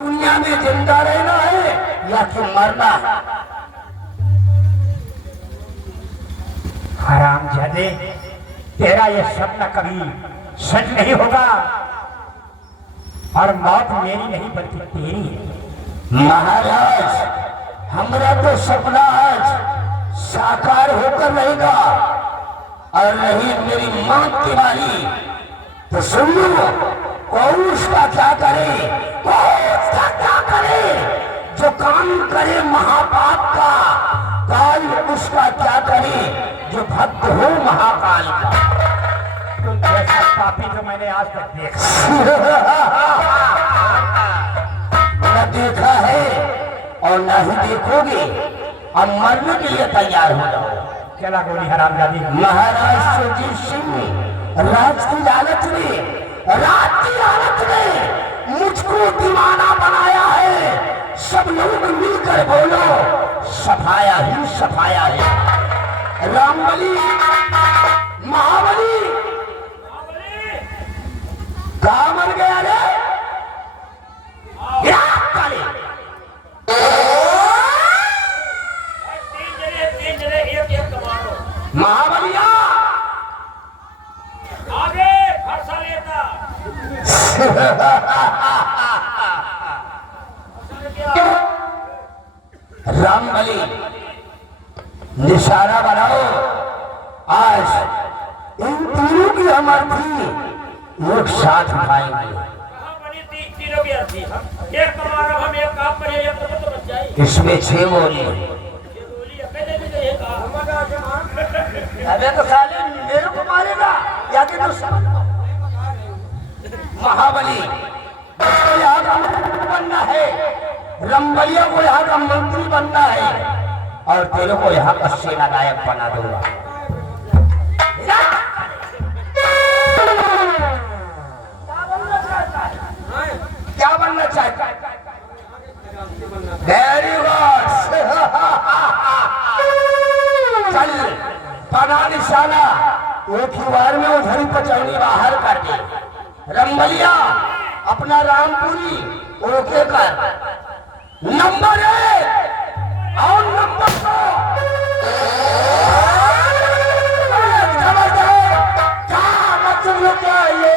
दुनिया में जिंदा रहना है या कि मरना है। हरामजादे, तेरा ये सपना कभी सच नहीं होगा और मौत मेरी नहीं बल्कि तेरी है। महाराज, हमारा तो सपना आज साकार होकर रहेगा और रही मेरी मौत की बारी तो सुन लो, कौन उसका क्या करे, कौन उसका क्या करे, जो काम करे महापाप का, काल उसका क्या करे जो भक्त हो महाकाल का। तो जैसा पापी जो मैंने आज तक देखा न देखा है और न ही देखोगे। अब मरने के लिए तैयार हो जाओ। चला गोली हरामजादी। महाराज सुरजीत सिंह राज की लालच में मुझको दीवाना बनाया है। सब लोग मिलकर बोलो, सफाया ही सफाया है। रामबली, महाबली कहाँ मर गया रे? महाबलिया आगे फरसा लेता रामबली निशाना बनाओ। आज इन तीनों की हम अर्थी एक साथ उठाएंगे। तीनों की अर्थी हम एक कमार, हम एक काम पर एक तो बच जाए। इसमें 6 गोली। अबे तो साले मेरे को मारेगा या कि दुश्मन को? महाबली को यहाँ का मंत्री बनना है, रंबलिया को यहाँ का मंत्री बनना है और तेरे को यहाँ का सेना नायक बना दूंगा। क्या बनना चाहता है? Very good. चल बना निशाना, एक ही बार में उधर पचौनी बाहर कर दे। रंबलिया अपना रामपुरी ओके कर। नंबर 1 और नंबर 2 क्या मतलब क्या ये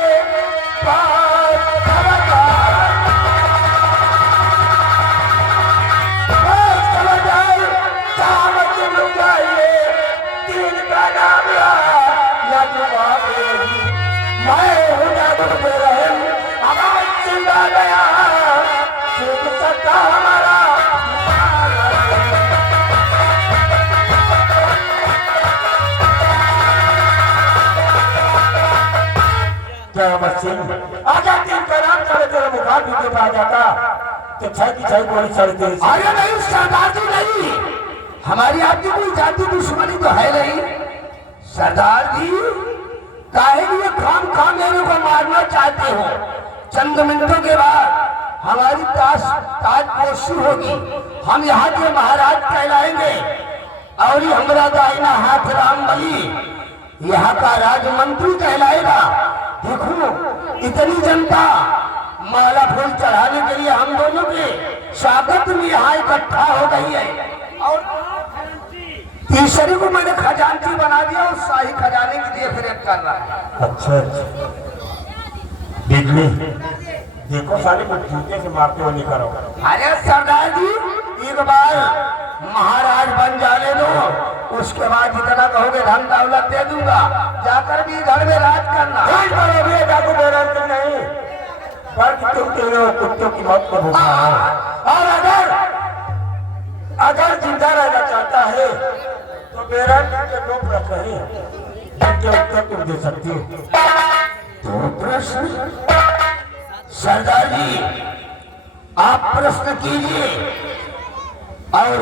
आ जाता तो छह की छह गोली चढ़ती। अरे नहीं सरदार जी, नहीं, हमारी आपकी कोई जाति दुश्मनी तो है नहीं। सरदार जी काहे लिए खाम मेरे को मारना चाहते हो? चंद मिनटों के बाद हमारी ताजपोशी होगी, हम यहाँ के महाराज कहलाएंगे और ये हमारा दाहिना हाथ रामबली यहाँ का राजमंत्री कहलाएगा। देखो इतनी जनता माला फूल चढ़ाने के लिए हम दोनों के स्वागत में यहाँ इकट्ठा हो गई है और तीसरे को मैंने खजांची बना दिया और शाही खजाने की देखरेख कर रहा है। अच्छा बिजली देखो साले को जूते से मारते हुए नहीं करो। अरे सरदार जी एक बार महाराज बन जाने दो, उसके बाद जितना कहोगे धन दौलत दे दूंगा, जाकर भी घर में राज करना। नहीं कुत्तों की मौत को भूखा है और अगर जिंदा रहना चाहता है तो मेरा के 2 प्रश्न है जिनके उत्तर तुम दे सकती हो। 2 प्रश्न? सरदार जी आप प्रश्न कीजिए और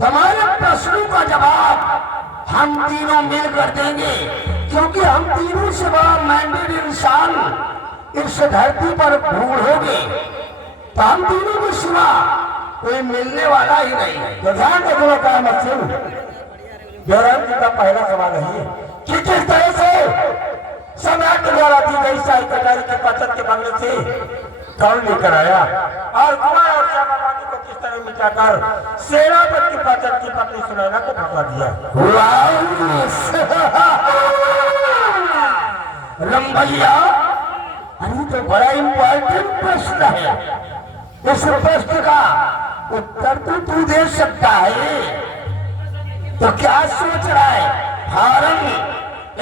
तुम्हारे प्रश्नों का जवाब हम तीनों मिलकर देंगे, क्योंकि हम तीनों से बड़ा मैंडेड इंसान इस धरती पर ढूंढोगे तो हम तीनों के सिवा कोई मिलने वाला ही नहीं। तो ध्यान रखो काम जयराम जी का पहला सवाल है कि किस तरह से सम्राट द्वारा दी गई शाही कटारी के पत्थर के बंगले से कौन लेकर आया और कुमार और श्यामाबादी को किस तरह मिटाकर सेनापति पाचन की पत्नी सुनैना को भगा दिया। रंभैया, अरे तो बड़ा इम्पोर्टेंट प्रश्न है। इस प्रश्न का उत्तर तो तू दे सकता है। तो क्या सोच रहा है? फारम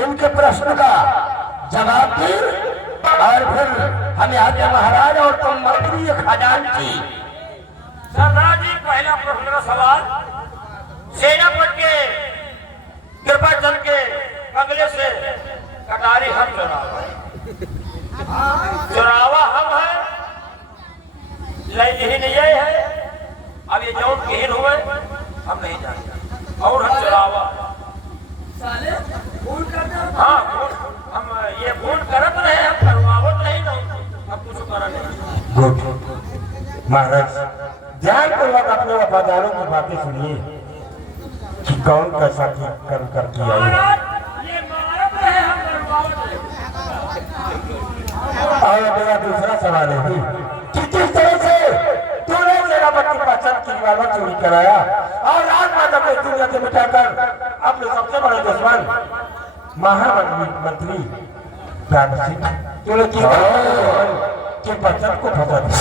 इनके प्रश्न का जवाब दे और फिर हम आगे महाराज और तुम मंत्री खजांची। सरदार जी, पहला प्रश्न का सवाल, सेनापति के कृपाचंद के बंगले से कटारी हम चुरावा हम है, लहन ये है। अब ये जौन केहन हुए हम नहीं जानते और हम चुरावा हाँ हम ये वोट करत रहे, हम करवावत नहीं ना, हम कुछ करा नहीं। गुड महाराज, ध्यान पूर्वक अपने वफादारों की बातें सुनिए कि कौन कैसा कर किया है। ये मारत रहे, हम करवावत नहीं। और मेरा दूसरा सवाल है कि किस तरह से तूने सेनापति पाचन की रिवॉल्वर चोरी कराया और राजमाता को दुनिया से मिटाकर अपने सबसे बड़े दुश्मन महामंत्री तूने के बच्चन को फंसा दिया।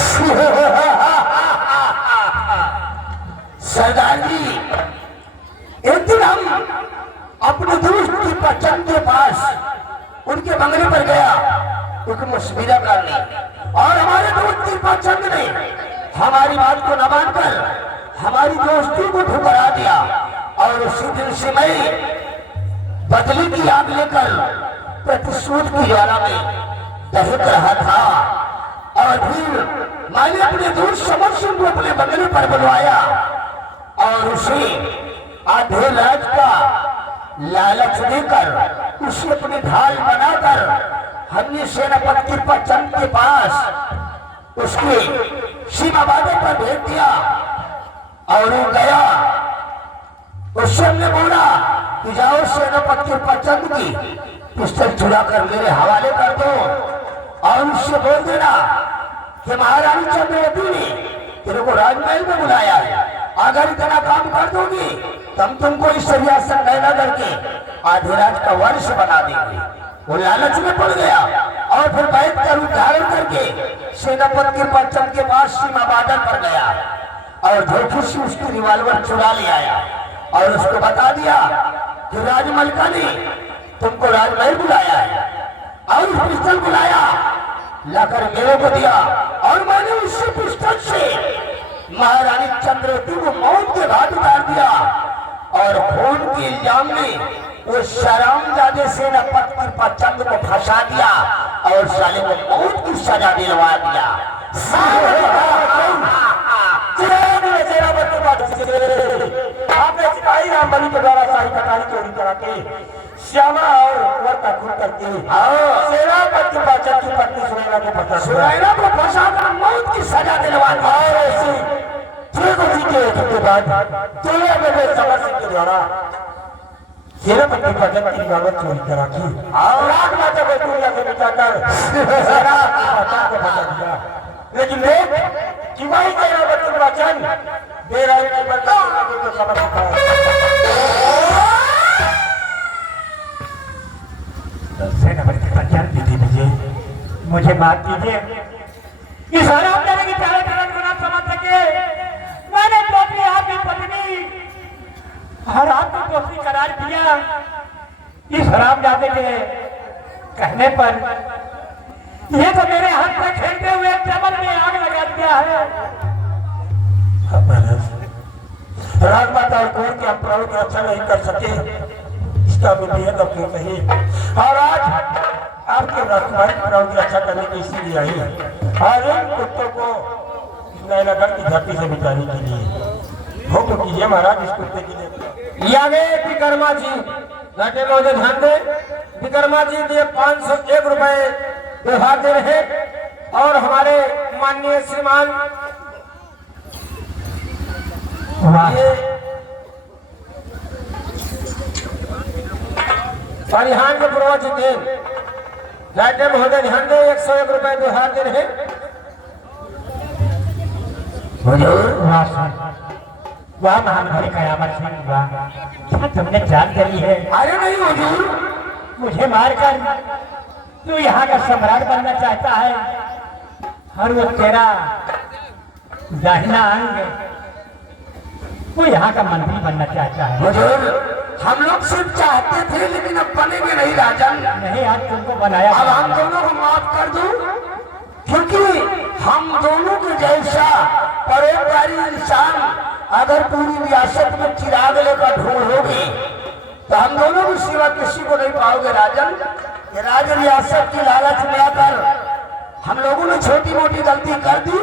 सरदार जी, एक दिन हम अपने दोस्त की बच्चन के पास उनके बंगले पर गया एक मशवरा करने, और हमारे दोस्त की बच्चन ने हमारी बात को न मानकर हमारी दोस्ती को ठुकरा दिया और उसी दिन से मैं बदले की आग लेकर प्रतिशोध की ज्वाला में दहक रहा था। और फिर मैंने अपने दोस्त समर सिंह को अपने बंगले पर बुलवाया और उसे आधे राज का लालच देकर उसे अपनी ढाल बनाकर हमने सेनापति पाचन के पास उसके सीमा बाधे पर भेज दिया और वो गया। उससे हमने बोला कि जाओ सेनापति पाचन की पिस्टल चुरा कर मेरे हवाले कर दो और उससे बोल देना कि महारानी चंद्रवती ने तेरे को राजमहल में बुलाया है, अगर इतना काम कर दोगी तो हम तुमको इस सिंहासन नैना करके आधे राज का वंश बना देंगे। वो लालच में पड़ गया और फिर बैठ कर उद्धारण करके सेनापति पाचन के पास सीमा बादल पर गया और धोखे से उसकी रिवॉल्वर चुरा ले आया और उसको बता दिया कि राजमलका ने तुमको राजमहल बुलाया है और उस पिस्टल बुलाया लाकर मेरे को दिया और मैंने उसी पिस्टल से महारानी चंद्रवती को मौत के घाट उतार दिया और खून के इल्जाम में वो शरामजादे सेनापति पाचन को फंसा दिया और साले को मौत की सजा दिलवा दिया। आपने सिपाही रामबली के द्वारा शाही कटारी चोरी करा के श्यामा और कुंवर का खून करके सेनापति पाचन की पत्नी सुनैना को फंसाकर मौत की सजा दिलवा दी। और ऐसे के बाद समर सिंह के द्वारा सेनापति पाचन की रिवॉल्वर चोरी करा की और राजमाता को दुनिया से मिटाकर पाचन को फंसा दिया। लेकिन देख कि वही सेनापति पाचन बेराई की बर्दाश्त को समर्पित करा। सेनापति पाचन दीदी मुझे माफ कीजिए, इस हराम जाने की चाले चलन को ना समझ सके मैंने तो अपनी आपकी पत्नी हराम की दोस्ती करार दिया। इस हराम जाते के कहने पर ये तो मेरे हाथ में खेलते हुए चमन में आग लगा दिया है। राजमाता और कुंवर के हम प्राणों की रक्षा नहीं कर सके, इसका भी बेहद अफसोस है। और आज आपके राजकुमारी प्राणों की रक्षा करने की इसीलिए आई है और इन कुत्तों को नैनागढ़ की धरती से मिटाने के लिए हुक्म कीजिए महाराज। इस कुत्ते के लिए आगे विक्रमा जी लाटे महोदय ध्यान दे। विक्रमा जी दिए 501 रुपए व्यवहार दे रहे और हमारे माननीय श्रीमान परिहान के पूर्वज लाटे महोदय ध्यान दे 101 रुपए व्यवहार दे रहे हुजूर वाह महान कयामत सिंह वाह, क्या तुमने जान करी है? अरे नहीं हुजूर, मुझे मारकर तू यहाँ का सम्राट बनना चाहता है और वो तेरा दाहिना अंग वो यहाँ का मंत्री बनना चाहता है। हुजूर हम लोग सिर्फ चाहते थे लेकिन अब बनेंगे नहीं राजन। नहीं, आज तुमको बनाया। अब हम दोनों को माफ कर दो, क्योंकि हम दोनों के जैसा परोपकारी इंसान अगर पूरी रियासत में चिराग लेकर ढूंढोगे तो हम दोनों की सिवा किसी को नहीं पाओगे राजन। ये राज रियासत की लालच में आकर हम लोगों ने छोटी मोटी गलती कर दी,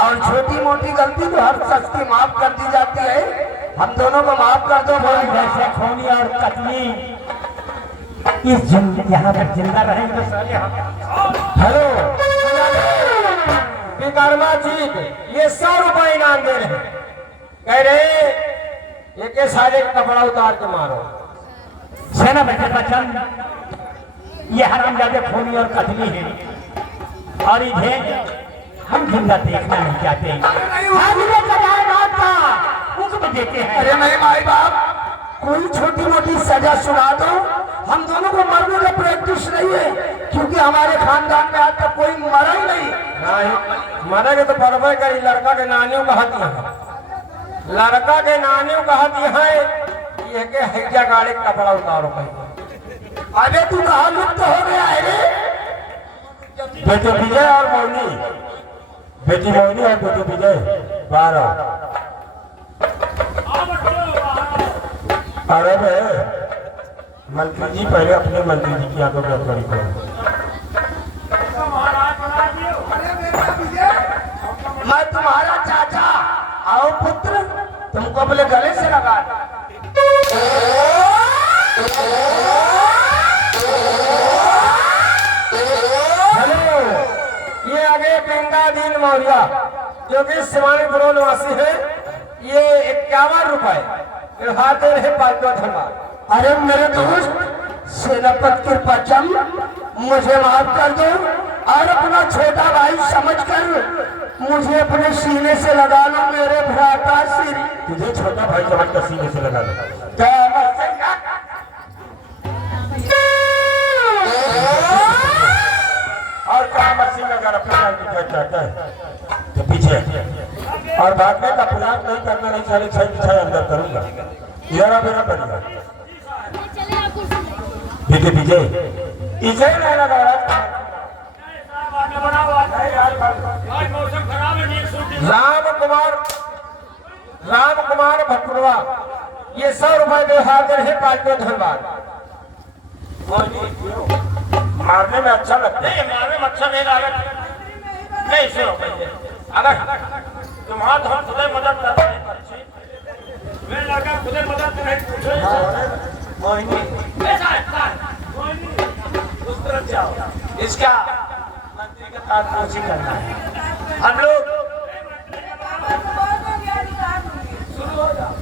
और छोटी मोटी गलती तो हर शख्स की माफ कर दी जाती है। हम दोनों को माफ कर दो। जैसे खूनी और कतली इस यहाँ पर जिंदा रहेंगे तो साले हेलो विकर्मा जी, ये 100 रुपए इनाम दे रहे हैं। कह रहे एक साले का कपड़ा उतार के मारो। सेना बच्चे बचन ये हरामजादे खूनी और कतली है और इन्हें हम जिंदा देखना नहीं चाहते। हुक्म देते हैं। अरे नहीं भाई बाप, कोई छोटी मोटी सजा सुना दो। हम दोनों को मरने का प्रैक्टिस नहीं है, क्योंकि हमारे खानदान में आज तक कोई मरा ही नहीं। मरेंगे तो बरबर करी। लड़का के नानियों का हक है, लड़का के नानियों का हक है ये के हैजा गाड़ी कपड़ा उतारो। अबे तू कहाँ लुप्त हो गया है रे? बेटे विजय और मौनी, बेटी मौनी और बेटी विजय 12। अरे मंत्री जी पहले अपने मंत्री जी की आंखों में कड़ी करो। मैं तुम्हारा चाचा आओ पुत्र, तुमको अपने गले से लगा। हेलो, ये आगे गंगादीन मौर्य जो कि शिवानी पुरो निवासी है, ये 51 रुपए हाथ रहे 5 धन्यवाद। अरे मेरे दोस्त सेनापति कृपाचम, मुझे माफ कर दो और अपना छोटा भाई समझकर मुझे अपने सीने से लगा लो। मेरे भ्राता सिर तुझे छोटा भाई समझकर सीने से लगा लो। और क्या सिंह अगर अपने नाम की क्या चाहता है तो पीछे, और भागने का प्रयास नहीं करना, नहीं सारे 6 अंदर करूंगा। यारा मेरा बढ़िया बेटे विजय इसे नहीं लगा राम कुमार भटपुरवा, ये 100 रुपए दे हाथ रहे 5 धन्यवाद। मारने में अच्छा लगता है, मारने में अच्छा नहीं लगता। नहीं सुनो पहले, अगर तुम्हारा धन खुदे मदद कर रहे हैं, मैं लगा खुदे मदद नहीं पूछे। मोहिनी उस तरफ जाओ, इसका मंत्री का ताजपोशी करना है। हम लोग शुरू हो जाओ।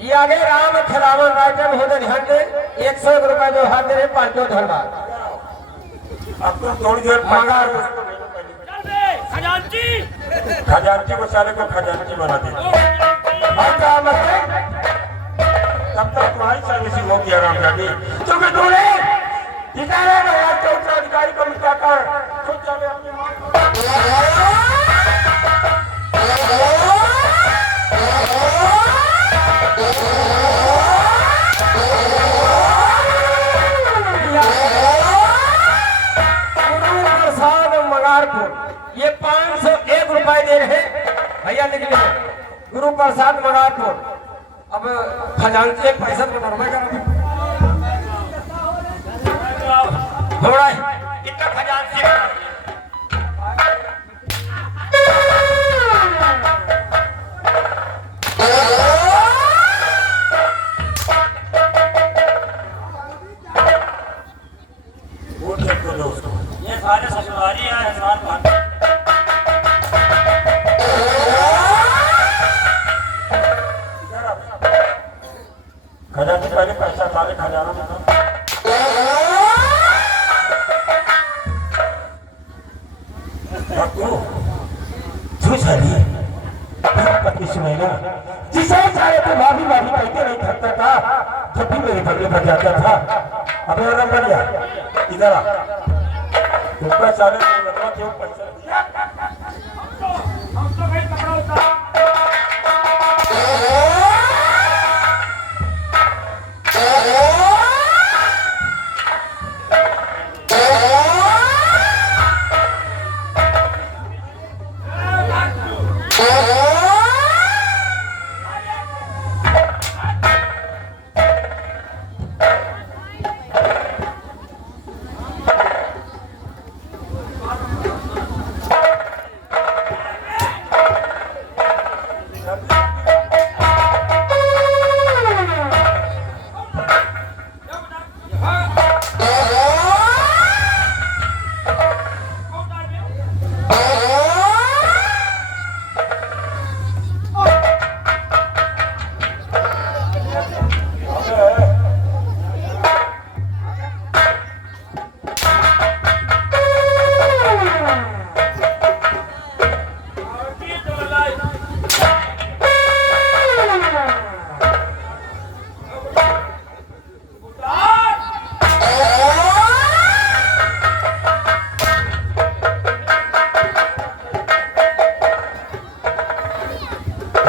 ये आगे राम खिलावन राइटर महोदय ध्यान दे, 101 रुपए जो हाथ दे रहे 5 धन्यवाद। अब तो थोड़ी देर मांगा खजांची को सारे को खजांची बना दे। तब तक तुम्हारी सर्विसिंग होगी आराम जाके, क्योंकि तूने अधिकारी को मिटा कर खुद जाने अपनी ये 501 रुपए दे रहे भैया, लिख लो गुरु प्रसाद मगारपुर। अब खजांची एक पैसा तो नरमे का इतना खजांची ये सारे ससुरारी है। अरे पति सुने ना, जिसे चाहे तो भाभी भाभी कहते नहीं थकता था जब भी मेरे बदले पर जाता था। अबे और बढ़िया इधर आ, ऊपर सारे लगवा क्यों पैसा हम तो भाई कपड़ा उतार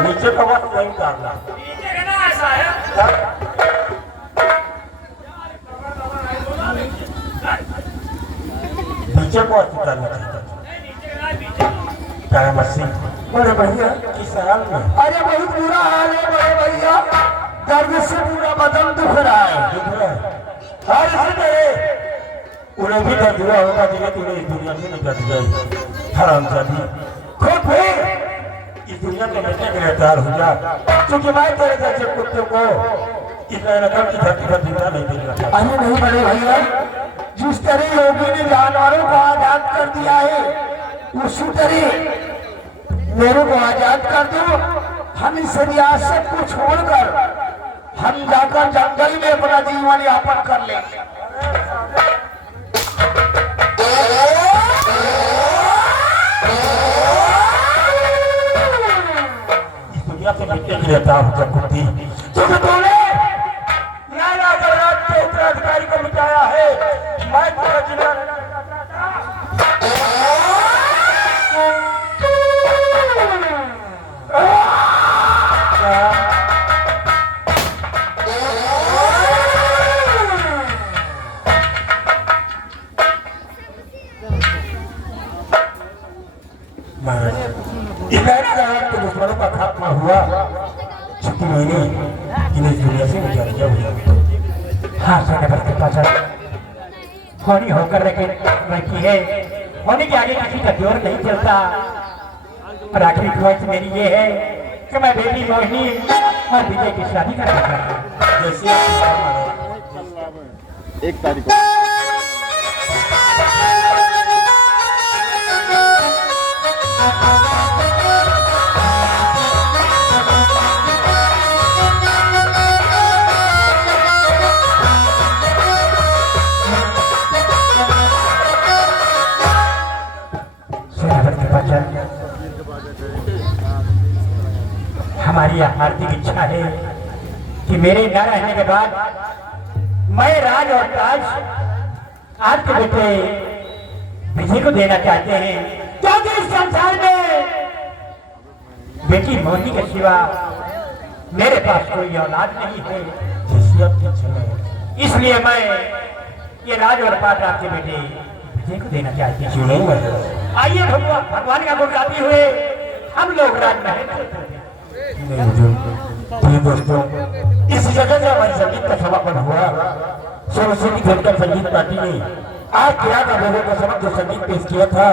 नीचे का वक्त नहीं उतारना। नीचे रहना ऐसा है नीचे को उतारना चाहिए। नीचे रहना पीछे क्या मसीह बड़े भैया किस हाल में? अरे बहुत बुरा हाल है बड़े भैया, दर्द से पूरा बदन दुख रहा है। उन्हें भी दर्द हुआ होगा जिन्हें तूने इस दुनिया से निकल गई हरामजादी। खुद भी इस दुनिया में मिलने के लिए तैयार हो जा, क्योंकि मैं तेरे जैसे कुत्ते को इस नरक की धरती पर जिंदा नहीं देना चाहता। अरे नहीं बड़े भैया, जिस तरह योगी ने जानवरों को आजाद कर दिया है उसी तरह मेरे को आजाद कर दो। हम इस रियासत को छोड़कर हम जाकर जंगल में अपना जीवन यापन कर लेंगे। इस दुनिया से मिलने के लिए तैयार होकर कुत्ती, क्योंकि तूने न्याय अदालत के उत्तराधिकारी को मिटाया है। मैं पूरा जिला दुश्मनों का खात्मा हुआ, छुट्टी महीने इन्हें दुनिया से निकाल दिया हुआ। हाँ सेनापति के पास होनी होकर रखी है, होने के आगे किसी का जोर नहीं चलता। और आखिरी ख्वाहिश मेरी ये है कि मैं बेटी मोहिनी और विजय की शादी करना चाहता हूँ। जैसे 1 तारीख को हमारी हार्दिक इच्छा है कि मेरे न रहने के बाद मैं राज और ताज आपके बेटे विजय को देना चाहते हैं, क्योंकि इस संसार में बेटी मोहिनी के सिवा मेरे पास कोई औलाद नहीं है। इसलिए मैं ये राज और पाठ आपके बेटे विजय को देना चाहते हैं। आइए भगवान का गुण गाते हुए हम लोग राजमहल दोस्तों, इस जगह से हमारी संगीत का समापन हुआ। सरस्वती खेलकर संगीत पार्टी ने आज क्या लोगों को समझ जो संगीत पेश किया था,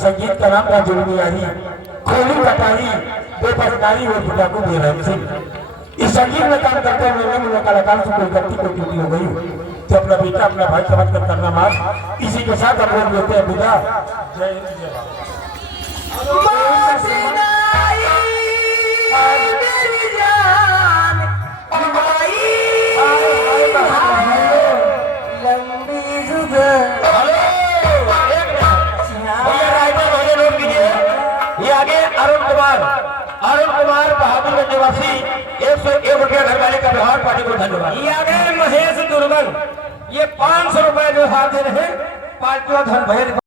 संगीत का नाम था जुल्मी यारी, खोली कटारी, बेपसदारी और पिताकू बेरहम सिंह। इस संगीत में काम करते हुए मैं कलाकार से कोई गलती को टूटी हो गई तो अपना बेटा अपना भाई समझ कर करना माफ। इसी के साथ हम लोग लेते हैं विदा। जय हिंद जय भारत। अरुण निवासी 101 रुपया घर वाले का व्यवहार पार्टी को धन्यवाद। ये आ गए महेश दुर्गन, ये 500 रुपए जो हाथ दे रहे हैं पार्टी धन भैर